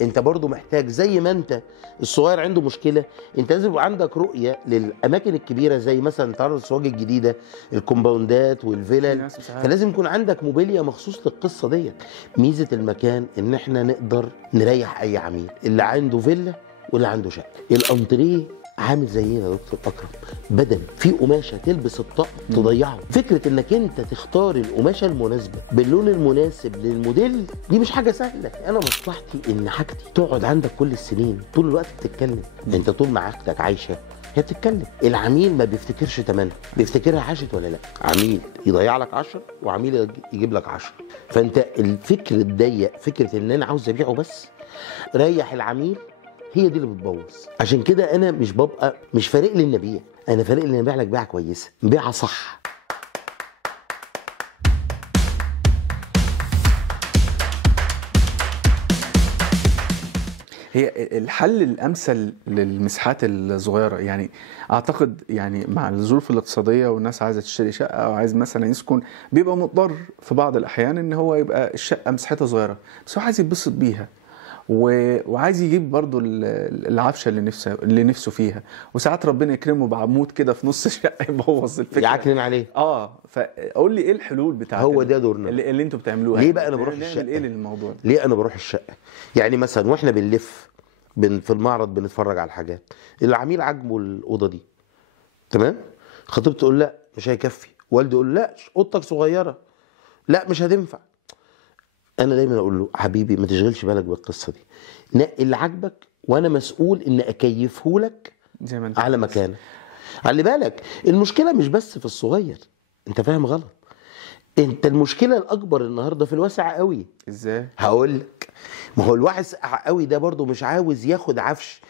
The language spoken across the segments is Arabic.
انت برضو محتاج زي ما انت الصغير عنده مشكله، انت لازم يبقى عندك رؤيه للاماكن الكبيره زي مثلا تعرض السواج الجديده، الكومباوندات والفلل. فلازم يكون عندك موبيليا مخصوص للقصه ديت. ميزه المكان ان احنا نقدر نريح اي عميل اللي عنده فيلا واللي عنده شقه. الانتريه عامل زينا يا دكتور اكرم، بدل في قماشه تلبس الطقم تضيعه. فكره انك انت تختار القماشه المناسبه باللون المناسب للموديل دي مش حاجه سهله. انا مصلحتي ان حاجتي تقعد عندك كل السنين، طول الوقت بتتكلم. انت طول ما حاجتك عايشه هي بتتكلم. العميل ما بيفتكرش ثمنها، بيفتكرها عاشت ولا لا. عميل يضيع لك 10 وعميل يجيب لك 10. فانت الفكر الضيق، فكره ان انا عاوز ابيعه بس، ريح العميل، هي دي اللي بتبوظ. عشان كده انا مش فارق لي النبيع، انا فارق لي نبيع لك بيعه كويسه، بيعه صح. هي الحل الامثل للمساحات الصغيره، يعني اعتقد يعني مع الظروف الاقتصاديه والناس عايزه تشتري شقه او عايز مثلا يسكن، بيبقى مضطر في بعض الاحيان ان هو يبقى الشقه مساحتها صغيره، بس هو عايز يتبسط بيها وعايز يجيب برضو العفشه اللي نفسه فيها، وساعات ربنا يكرمه بعمود كده في نص الشقه يبوظ الفكره، يعكنن عليه. فقول لي ايه الحلول بتاعتك؟ هو ده دورنا اللي انتوا بتعملوها. ليه بقى انا بروح الشقه؟ ايه للموضوع ده؟ ليه انا بروح الشقه؟ يعني مثلا واحنا بنلف في المعرض بنتفرج على الحاجات، العميل عاجبه الاوضه دي، تمام؟ خطيبته تقول لا مش هيكفي، والدي يقول لا اوضتك صغيره، لا مش هتنفع. انا دايما اقول له حبيبي ما تشغلش بالك بالقصه دي، نقي اللي عاجبك وانا مسؤول ان اكيفه لك زي ما انت على مكانك. خلي بالك المشكله مش بس في الصغير، انت فاهم غلط. انت المشكله الاكبر النهارده في الواسع قوي. ازاي؟ هقول لك، ما هو الواسع قوي ده برضو مش عاوز ياخد عفش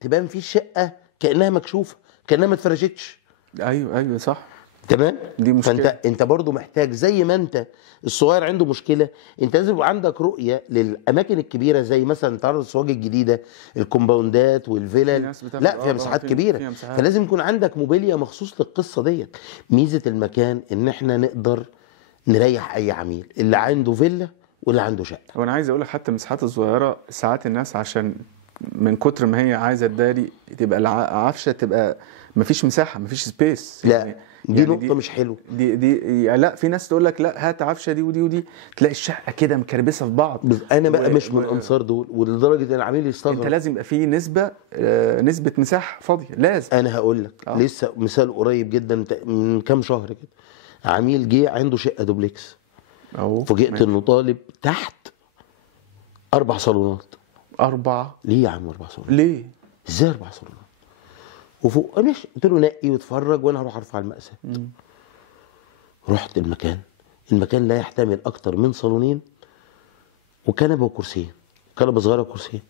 تبان فيه الشقه كانها مكشوفه، كانها ما اتفرشتش. ايوه صح، تمام. دي مشكله. فانت برضو محتاج زي ما انت الصغير عنده مشكله، انت لازم يبقى عندك رؤيه للاماكن الكبيره زي مثلا تعرض السواج الجديده، الكومباوندات والفلل. لا فيها مساحات كبيره، فلازم يكون عندك موبيليا مخصوص للقصه ديت. ميزه المكان ان احنا نقدر نريح اي عميل اللي عنده فيلا واللي عنده شقه. وانا عايز اقول لك حتى المساحات الصغيره ساعات الناس عشان من كتر ما هي عايزه تداري تبقى العفشه تبقى مفيش مساحه، مفيش سبيس. لا يعني دي نقطه مش حلوه. دي يعني لا، في ناس تقول لك لا هات عفشه دي ودي تلاقي الشقه كده مكربسه في بعض. انا بقى مش من انصار دول، ولدرجه ان العميل يستغرب. انت لازم يبقى في نسبه مساحه فاضيه لازم. انا هقول لك لسه مثال قريب جدا من كام شهر كده، عميل جه عنده شقه دوبلكس، فوجئت انه طالب تحت 4 صالونات. 4؟ ليه يا عم 4 صالونات؟ ليه؟ ازاي 4 صالونات؟ وفوق ماشي، قلت له نقي واتفرج وانا هروح ارفع المقاسات. رحت المكان لا يحتمل اكتر من صالونين وكنبه وكرسيين، كنبه صغيره وكرسيين.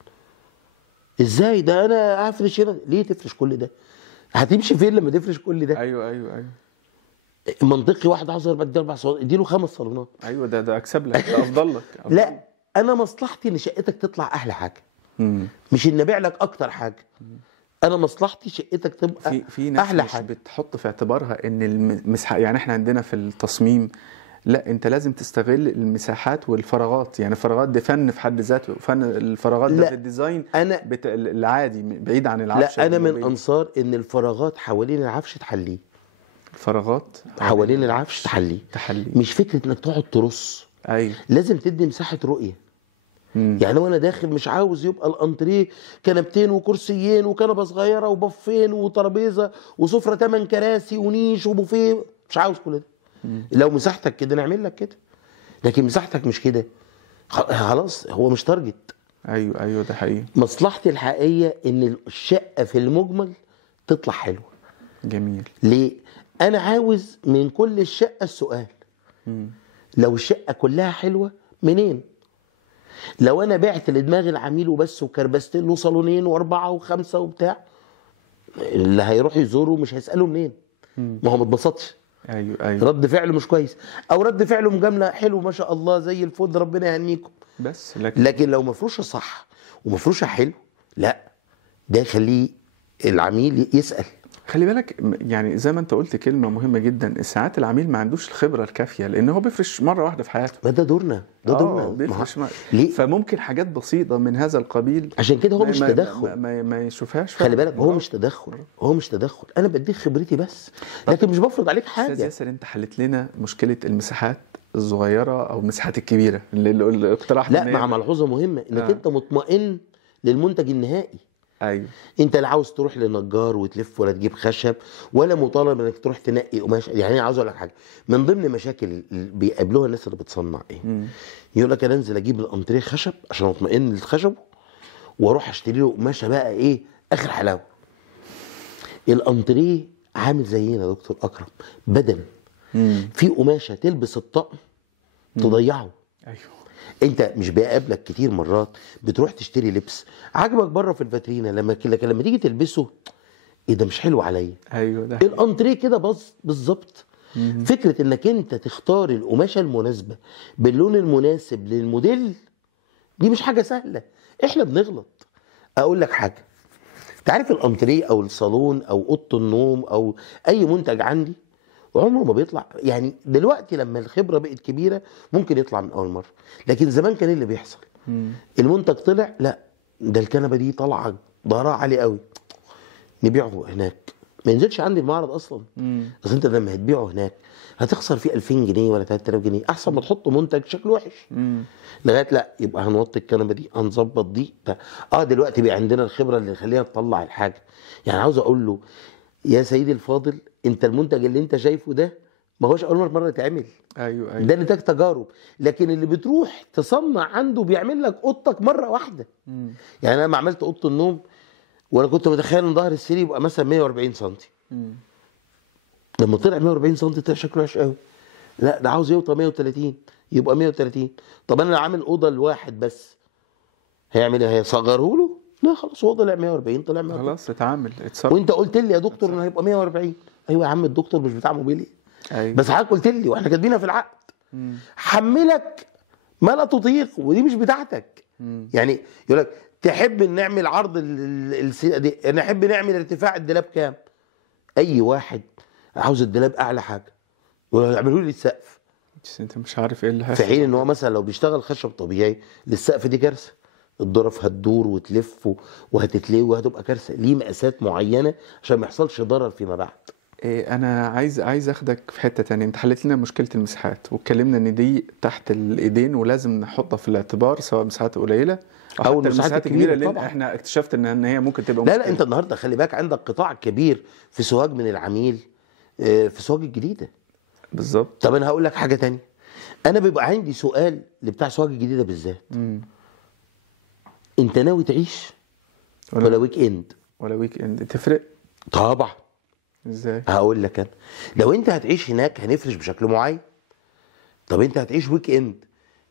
ازاي ده انا هفرش هنا؟ ليه تفرش كل ده؟ هتمشي فين لما تفرش كل ده؟ ايوه منطقي. واحد عاوز بدي 4 صالونات اديله 5 صالونات. ايوه ده اكسب لك، ده افضل لك. لا انا مصلحتي ان شقتك تطلع احلى حاجه، مش ان ابيع لك اكتر حاجه. انا مصلحتي شقتك تبقى في ناس احلى مش حاجه. بتحط في اعتبارها ان المساحه، يعني احنا عندنا في التصميم لا انت لازم تستغل المساحات والفراغات، يعني الفراغات دي فن في حد ذاته، فن الفراغات ده في الديزاين العادي بعيد عن العفشه. لا انا من انصار ان الفراغات حوالين العفش تحليه. الفراغات حوالين العفش تحليه، مش فكره انك تقعد ترص. ايوه لازم تدي مساحه رؤيه. يعني وانا داخل مش عاوز يبقى الانتريه كنبتين وكرسيين وكنبه صغيره وبفين وترابيزه وسفره 8 كراسي ونيش وبوفيه، مش عاوز كل ده. لو مساحتك كده نعمل لك كده، لكن مساحتك مش كده خلاص هو مش تارجت. ايوه ده حقيقي. مصلحتي الحقيقيه ان الشقه في المجمل تطلع حلوه. جميل. ليه؟ انا عاوز من كل الشقه السؤال، لو الشقه كلها حلوه منين؟ لو انا بعت لدماغ العميل وبس وكربست له صالونين و4 و5 وبتاع، اللي هيروح يزوره مش هيساله منين؟ ما هو ما اتبسطش. ايوه رد فعله مش كويس، او رد فعله مجامله حلو ما شاء الله زي الفل ربنا يهنيكم، بس لكن لو مفروشه صح ومفروشه حلو، لا ده يخليه العميل يسال. خلي بالك يعني زي ما انت قلت كلمه مهمه جدا، ساعات العميل ما عندوش الخبره الكافيه لان هو بيفرش مره واحده في حياته. ما ده دورنا، ده دورنا بيفرش ليه؟ فممكن حاجات بسيطه من هذا القبيل، عشان كده هو مش تدخل، ما يشوفهاش. خلي بالك هو مش تدخل، هو مش تدخل، انا بديك خبرتي بس لكن مش بفرض عليك حاجه. استاذ ياسر، انت حلت لنا مشكله المساحات الصغيره او المساحات الكبيره اللي اقترحنا. لا، مع ملحوظه مهمه انك انت مطمئن للمنتج النهائي. ايوه، انت لا عاوز تروح لنجار وتلف ولا تجيب خشب، ولا مطالب انك تروح تنقي قماش. يعني انا عاوز اقول لك حاجه، من ضمن مشاكل اللي بيقابلوها الناس اللي بتصنع ايه، يقول لك انا انزل اجيب الانتريه خشب عشان اطمئن للخشب، واروح اشتري له قماشه بقى ايه اخر حلاوه. الانتريه عامل زينا يا دكتور اكرم، بدل في قماشه تلبس الطقم تضيعه. ايوه، انت مش بيقابلك كتير مرات بتروح تشتري لبس عاجبك بره في الفاترينا، لكن لما تيجي تلبسه ايه ده مش حلو عليا. ايوه، ده الانتريه كده بالظبط. فكره انك انت تختار القماشه المناسبه باللون المناسب للموديل دي مش حاجه سهله، احنا بنغلط. اقول لك حاجه، تعرف الانتريه او الصالون او اوضه النوم او اي منتج عندي وعمره ما بيطلع. يعني دلوقتي لما الخبره بقت كبيره ممكن يطلع من اول مره، لكن زمان كان اللي بيحصل المنتج طلع، لا ده الكنبه دي طالعه ظهرها عالي قوي، نبيعه هناك، ما ينزلش عندي المعرض اصلا. اصل انت لما هتبيعه هناك هتخسر فيه 2000 جنيه ولا 3000 جنيه، احسن ما تحط منتج شكله وحش. لغايه لا يبقى هنوطي الكنبه دي، هنظبط دي. دلوقتي بقى عندنا الخبره اللي نخليها تطلع الحاجه. يعني عاوز اقول له يا سيدي الفاضل، انت المنتج اللي انت شايفه ده ما هوش اول مره يتعمل. ايوه، ده نتاج تجارب. لكن اللي بتروح تصنع عنده بيعمل لك اوضتك مره واحده. يعني انا لما عملت اوضه النوم وانا كنت متخيل ان ظهر السرير يبقى مثلا 140 سم، لما طلع 140 سم طلع شكله وحش قوي. لا ده عاوز يوطى 130 يبقى 130. طب انا عامل اوضه لواحد بس، هيعمل ايه؟ هيصغره له؟ لا خلاص، هو طلع 140 طلع 140 خلاص اتعامل اتصرف. وانت قلت لي يا دكتور انه هيبقى 140. ايوه يا عم، الدكتور مش بتاع موبيلي. أيوة. بس حضرتك قلت لي واحنا كاتبينها في العقد، حملك ما لا تطيق ودي مش بتاعتك. يعني يقول لك تحب نعمل عرض دي، نحب نعمل ارتفاع الدولاب كام؟ اي واحد عاوز الدولاب اعلى حاجه يقول يعملوا لي السقف، بس انت مش عارف ايه اللي هيحصل. في حين ان هو مثلا لو بيشتغل خشب طبيعي للسقف دي كارثه، الظرف هتدور وتلف وهتتلوي وهتبقى كارثه. ليه مقاسات معينه عشان ما يحصلش ضرر فيما بعد. انا عايز اخدك في حته تانية. انت حلت لنا مشكله المساحات واتكلمنا ان دي تحت الايدين ولازم نحطها في الاعتبار، سواء مساحات قليله او المساحات الكبيره اللي طبعا. احنا اكتشفت ان هي ممكن تبقى مشكلة. لا انت النهارده خلي بالك عندك قطاع كبير في سوهاج من العميل في سوهاج الجديده. بالظبط. طب انا هقول لك حاجه تانية، انا بيبقى عندي سؤال لبتاع سوهاج الجديده بالذات، انت ناوي تعيش ولا ويك اند؟ ولا ويك اند تفرق طبعا. ازاي؟ هقول لك انا، لو انت هتعيش هناك هنفرش بشكل معين. طب انت هتعيش ويك اند،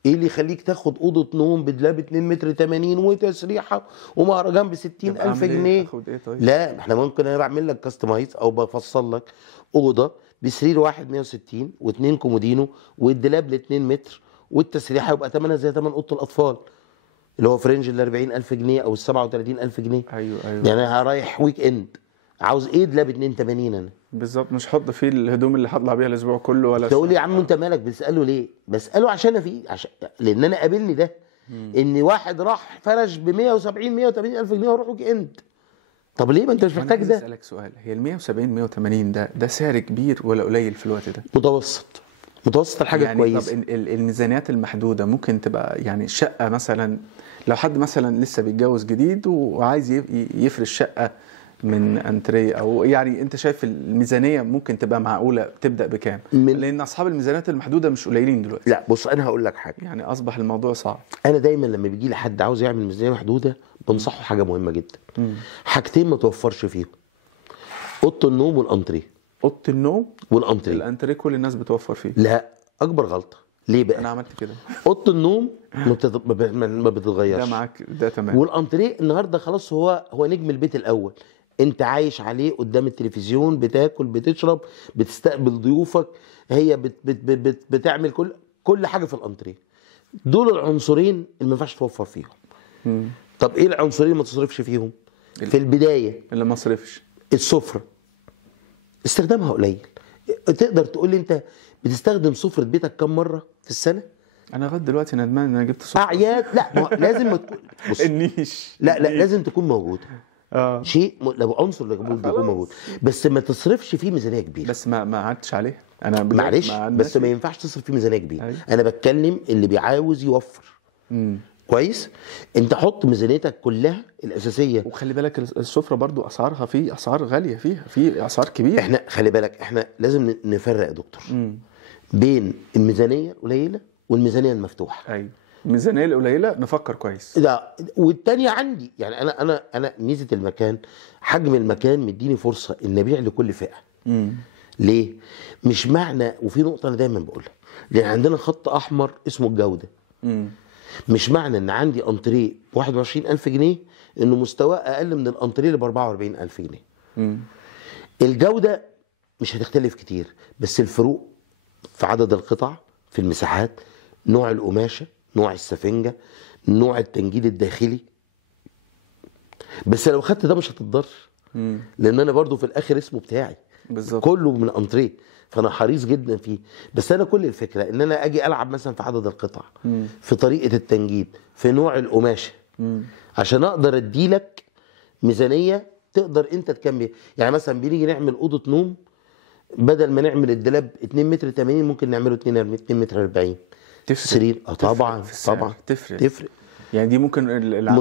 ايه اللي يخليك تاخد اوضه نوم بدلاب 2 متر 80 وتسريحه ومهرجان ب 60,000 جنيه؟ إيه طيب؟ لا احنا ممكن انا بعمل لك كاستمايز او بفصل لك اوضه بسرير واحد 160 واثنين كومودينو والدلاب ل 2 متر والتسريحه يبقى ثمنها زي ثمن اوضه الاطفال اللي هو في رينج ال 40,000 جنيه او ال 37,000 جنيه. ايوه. يعني انا رايح ويك اند، عاوز ايه دلاب 82 انا؟ بالظبط، مش هحط فيه الهدوم اللي هطلع بيها الاسبوع كله ولا. تقول لي يا عم انت مالك؟ بتساله ليه؟ بساله عشان لان انا قابلني ده، ان واحد راح فرش ب 170 180 الف جنيه ويروح ويك اند. طب ليه؟ ما انت مش محتاج ده. اسالك سؤال، هي ال 170 180 ده سعر كبير ولا قليل في الوقت ده؟ متوسط الحاجه يعني كويسه. طب الميزانيات المحدوده ممكن تبقى يعني شقه مثلا، لو حد مثلا لسه بيتجوز جديد وعايز يفرش شقه من انتريه، او يعني انت شايف الميزانيه ممكن تبقى معقوله تبدا بكام؟ لان اصحاب الميزانيات المحدوده مش قليلين دلوقتي. لا بص انا هقول لك حاجه، يعني اصبح الموضوع صعب. انا دايما لما بيجي لي حد عاوز يعمل ميزانيه محدوده بنصحه حاجه مهمه جدا. حاجتين ما توفرش فيهم، اوضه النوم والانتريه. اوضه النوم والانتريه. الانتريه كل الناس بتوفر فيه. لا، اكبر غلطه. ليه بقى؟ انا عملت كده. اوضه النوم ما بتتغيرش. ده معاك، ده تمام. والانتريه النهارده خلاص هو نجم البيت الاول، انت عايش عليه قدام التلفزيون، بتاكل بتشرب بتستقبل ضيوفك، هي بتعمل كل حاجه في الانتريه. دول العنصرين اللي ما ينفعش توفر فيهم. طب ايه العنصرين اللي ما تصرفش فيهم؟ في البدايه اللي ما صرفش السفره. استخدامها قليل. تقدر تقول لي انت بتستخدم سفرة بيتك كم مرة في السنة؟ انا لغايه دلوقتي ندمان ان انا جبت سفرة. اعياد؟ لا، ما لازم ما تكون النيش. لا لازم تكون موجودة. شيء لو عنصر يكون موجود، بس ما تصرفش فيه ميزانية كبيرة. بس ما قعدتش عليه انا معلش، بس ما ينفعش تصرف فيه ميزانية كبيرة. أيوة. انا بتكلم اللي بيعاوز يوفر. كويس. انت حط ميزانيتك كلها الاساسيه. وخلي بالك السفره برضو اسعارها، في اسعار غاليه فيها، في اسعار كبيره. احنا خلي بالك، احنا لازم نفرق يا دكتور بين الميزانيه القليله والميزانيه المفتوحه. ايوه، الميزانيه القليله نفكر كويس. ده والتانيه عندي، يعني انا ميزه المكان، حجم المكان مديني فرصه ان ابيع لكل فئه. ليه؟ مش معنى، وفي نقطه انا دايما بقولها، لان عندنا خط احمر اسمه الجوده. مش معنى ان عندي انتريه ب 21000 جنيه انه مستواه اقل من الانتريه اللي ب 44000 جنيه. الجوده مش هتختلف كتير، بس الفروق في عدد القطع، في المساحات، نوع القماشه، نوع السفنجه، نوع التنجيد الداخلي. بس لو خدت ده مش هتتضر، لان انا برضو في الاخر اسمه بتاعي بالظبط، كله من انتريه، فانا حريص جدا فيه. بس انا كل الفكره ان انا اجي العب مثلا في عدد القطع، في طريقه التنجيد، في نوع القماشه، عشان اقدر اديلك ميزانيه تقدر انت تكمل. يعني مثلا بنيجي نعمل اوضه نوم، بدل ما نعمل الدولاب 2 متر 80، ممكن نعمله 2 متر 40. تفرق سرير طبعا تفرق. يعني دي ممكن العميل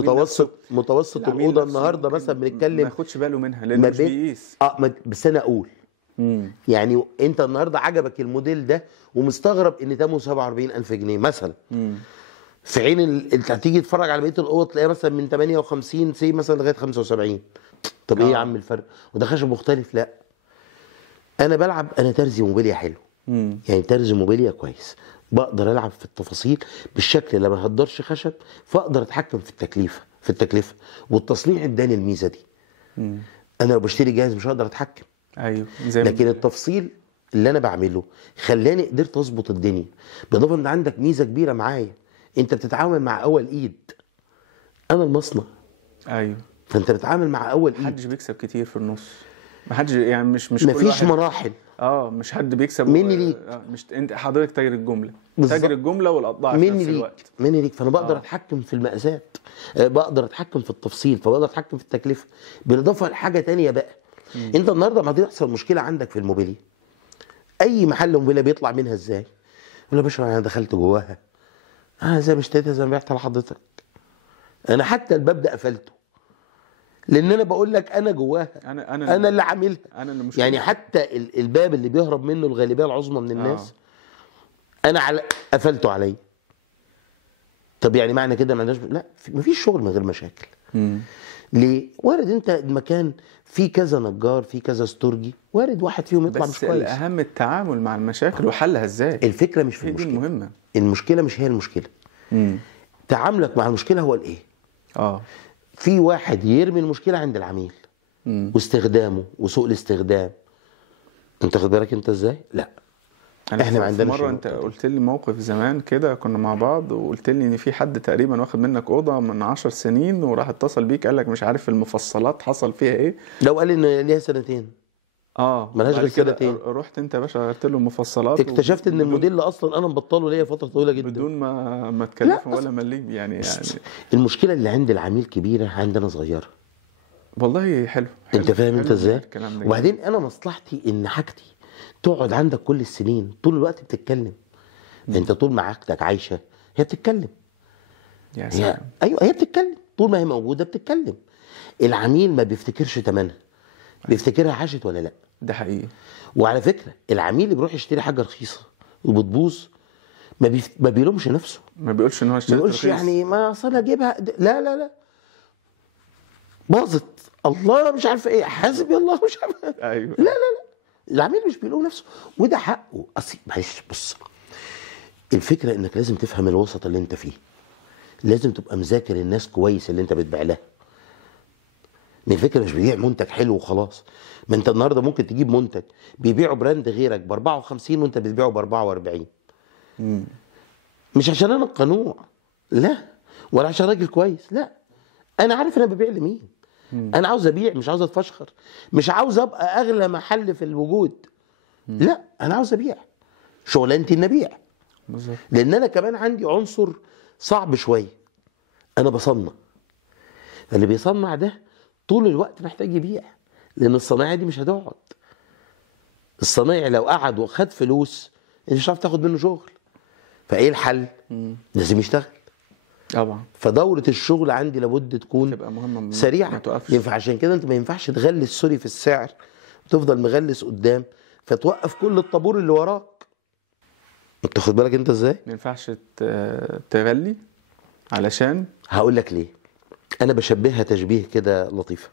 متوسط الاوضه النهارده مثلا بنتكلم ما ياخدش باله منها لانه مش بيقيس. بس انا اقول يعني انت النهارده عجبك الموديل ده ومستغرب ان ثمنه 47000 جنيه مثلا، في حين انت هتيجي تتفرج على بقيه الاوض تلاقيها مثلا من 58 سي مثلا لغايه 75. طب ايه يا عم الفرق؟ وده خشب مختلف. لا، انا بلعب، انا ترزي موبيليا حلو، يعني ترزي موبيليا كويس، بقدر العب في التفاصيل بالشكل اللي ما هقدرش خشب، فاقدر اتحكم في التكلفه والتصنيع اداني الميزه دي. انا لو بشتري جاهز مش هقدر اتحكم. ايوه، لكن التفصيل اللي انا بعمله خلاني قدرت اظبط الدنيا. بالاضافه ان عندك ميزه كبيره معايا، انت بتتعامل مع اول ايد، انا المصنع. ايوه، فانت بتتعامل مع اول ايد، محدش بيكسب كتير في النص، محدش، يعني مش مفيش مراحل. مش حد بيكسب مني ليك. مش انت حضرتك تاجر الجمله، بالزبط. تاجر الجمله والقطاع في نفس الوقت. مني ليك. فانا بقدر اتحكم في المقاسات، بقدر اتحكم في التفصيل، فبقدر اتحكم في التكلفه. بالاضافه لحاجه تانية بقى، انت النهارده ما تحصل مشكله عندك في الموبيليا، اي محل موبيليا بيطلع منها ازاي؟ يقول يا باشا انا دخلت جواها، زي ما اشتريتها زي ما بعتها لحضرتك. انا حتى الباب ده قفلته، لان انا بقول لك انا جواها، انا اللي عاملها، انا اللي مش يعني حتى الباب اللي بيهرب منه الغالبيه العظمى من الناس انا قفلته عليا. طب يعني معنى كده ما عندناش؟ لا، مفيش شغل من غير مشاكل. ليه؟ وارد انت المكان فيه كذا نجار، فيه كذا استورجي، وارد واحد فيهم يطلع مش كويس. بس الاهم التعامل مع المشاكل وحلها ازاي. الفكره مش في المشكله، المهمه المشكله مش هي المشكله. تعاملك مع المشكله هو الايه. في واحد يرمي المشكله عند العميل واستخدامه وسوء الاستخدام. انت خد بالك انت ازاي؟ لا، احنا ما عندناش. مره انت قلت لي موقف زمان كده كنا مع بعض، وقلت لي ان في حد تقريبا واخد منك اوضه من 10 سنين وراح اتصل بيك قال لك مش عارف المفصلات حصل فيها ايه. لو قال ان ليها سنتين مالهاش غير سنتين، رحت انت يا باشا غيرت له المفصلات، اكتشفت ان الموديل اللي اصلا انا مبطله ليا فتره طويله جدا بدون ما تكلفه ولا مليم. يعني المشكله اللي عند العميل كبيره، عندنا صغيره. والله حلو. انت فاهم انت ازاي؟ وبعدين انا مصلحتي ان حاجتي تقعد عندك كل السنين، طول الوقت بتتكلم. انت طول ما عقدك عايشه هي بتتكلم. يا سلام. ايوه هي بتتكلم، طول ما هي موجوده بتتكلم. العميل ما بيفتكرش ثمنها، بيفتكرها عاشت ولا لا. ده حقيقي. وعلى فكره العميل اللي بيروح يشتري حاجه رخيصه وبتبوظ ما بيلومش نفسه، ما بيقولش ان هو اشترى رخيص، يعني ما اصل اجيبها لا باظت، الله مش عارف ايه، حاسبي الله مش عارف. ايوه. لا العميل مش بيلوم نفسه، وده حقه. اصل معلش بص، الفكره انك لازم تفهم الوسط اللي انت فيه، لازم تبقى مذاكر الناس كويس اللي انت بتبيع لها. الفكره مش بيبيع منتج حلو وخلاص. ما انت النهارده ممكن تجيب منتج بيبيعوا براند غيرك ب 54 وانت بتبيعه ب 44. مش عشان انا قنوع، لا، ولا عشان راجل كويس، لا، انا عارف انا ببيع لمين. انا عاوز ابيع، مش عاوز اتفشخر، مش عاوز ابقى اغلى محل في الوجود. لا، انا عاوز ابيع، شغلانتي اني ابيع. بالظبط. لان انا كمان عندي عنصر صعب شويه، انا بصنع. اللي بيصنع ده طول الوقت محتاج يبيع، لان الصناعه دي مش هتقعد. الصنايعي لو قعد وخد فلوس انت مش هتعرف تاخد منه شغل. فايه الحل؟ لازم يشتغل. طبعا. فدوره الشغل عندي لابد تكون تبقى مهمه سريعه. ما توقفش. ينفع عشان كده انت ما ينفعش تغلس سوري في السعر وتفضل مغلس قدام فتوقف كل الطابور اللي وراك. انت خد بالك انت ازاي؟ ما ينفعش تغلي علشان. هقول لك ليه. انا بشبهها تشبيه كده لطيفه.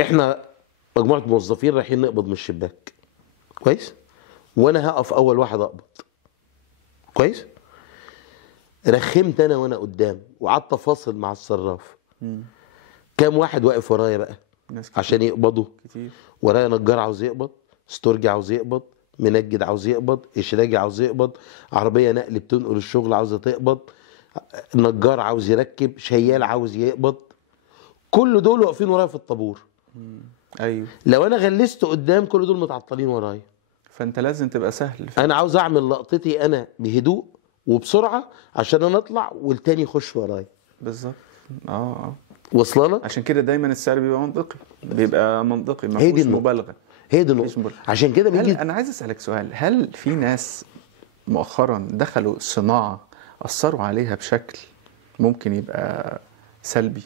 احنا مجموعه موظفين رايحين نقبض من الشباك، كويس؟ وانا هقف اول واحد اقبض، كويس؟ رخمت انا وانا قدام وقعدت افاصل مع الصراف. كام واحد واقف ورايا بقى عشان يقبضوا؟ كتير. ورايا نجار عاوز يقبض، ستورجي عاوز يقبض، منجد عاوز يقبض، اشراجي عاوز يقبض، عربيه نقل بتنقل الشغل عاوزه تقبض، نجار عاوز يركب، شيال عاوز يقبض. كل دول واقفين ورايا في الطابور. ايوه. لو انا غلست قدام كل دول متعطلين ورايا. فانت لازم تبقى سهل. انا عاوز اعمل لقطتي انا بهدوء وبسرعه عشان انا اطلع والتاني يخش ورايا. بالظبط. واصله لك؟ عشان كده دايما السعر بيبقى منطقي ما هي دي فيهوش مبالغه. هي دي النقطه. عشان كده بيجي. انا عايز اسالك سؤال، هل في ناس مؤخرا دخلوا الصناعه اثروا عليها بشكل ممكن يبقى سلبي؟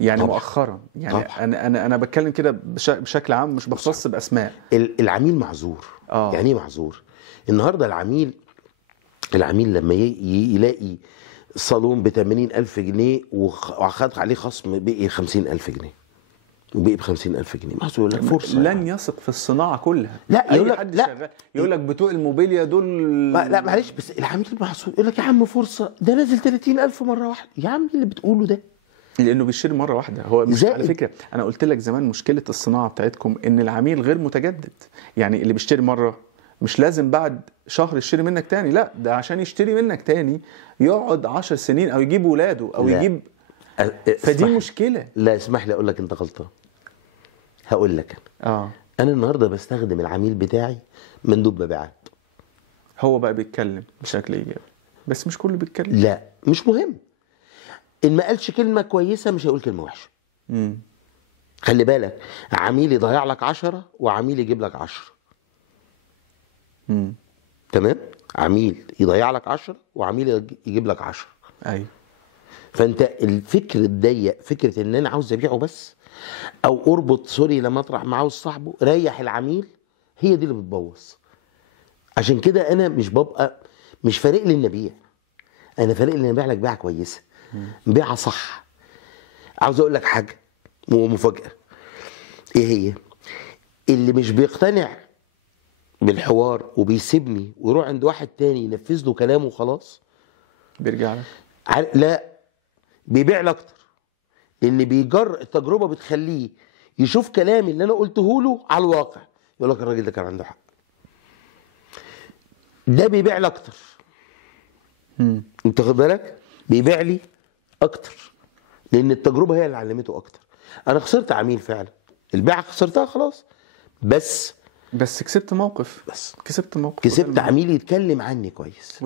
يعني طبعا. مؤخرا يعني طبعا. انا بتكلم كده بشكل عام، مش بختص باسماء. العميل معذور. يعني ايه معذور؟ النهارده العميل لما يلاقي صالون ب 80,000 جنيه وخد عليه خصم بقي 50,000 جنيه وبقي ب 50,000 جنيه، معذور. يقول لك فرصه. لن يثق في الصناعه كلها. لا، يقول لك لا، يقول لك بتوع الموبيليا دول. لا معلش، بس العميل معذور. يقول لك يا عم فرصه، ده نازل 30,000 مره واحده. يا عم اللي بتقوله ده لانه بيشتري مره واحده. هو مش على فكره، انا قلت لك زمان مشكله الصناعه بتاعتكم ان العميل غير متجدد. يعني اللي بيشتري مره مش لازم بعد شهر يشتري منك تاني، لا ده عشان يشتري منك تاني يقعد 10 سنين او يجيب ولاده او لا. يجيب. فدي مشكله. لا اسمح لي اقول لك انت غلطان. هقول لك انا النهارده بستخدم العميل بتاعي مندوب مبيعات. هو بقى بيتكلم بشكل ايجابي بس مش كله بيتكلم. لا مش مهم. ان ما قالش كلمه كويسه مش هيقول كلمه وحشه. خلي بالك، عميل يضيع لك 10 وعميل يجيب لك 10. تمام؟ عميل يضيع لك 10 وعميل يجيب لك 10. ايوه. فانت الفكر الضيق، فكره ان انا عاوز ابيعه بس، او اربط سوري لما اطرح معاه صاحبه، ريح العميل، هي دي اللي بتبوظ. عشان كده انا مش فارق لي اني ابيع، انا فارق لي اني ابيع لك بيعه كويسه، بيعه صح. عاوز اقول لك حاجه ومفاجاه. ايه هي؟ اللي مش بيقتنع بالحوار وبيسيبني ويروح عند واحد تاني ينفذ له كلامه وخلاص، بيرجع لك. لا، بيبيع لك اكتر. لان التجربه بتخليه يشوف كلامي اللي انا قلته له على الواقع، يقول لك الراجل ده كان عنده حق. ده بيبيع لي اكتر. انت خد بالك؟ بيبيع لي اكتر لان التجربه هي اللي علمته اكتر. انا خسرت عميل فعلا، البيعه خسرتها خلاص، بس كسبت موقف. كسبت عميل يتكلم عني كويس.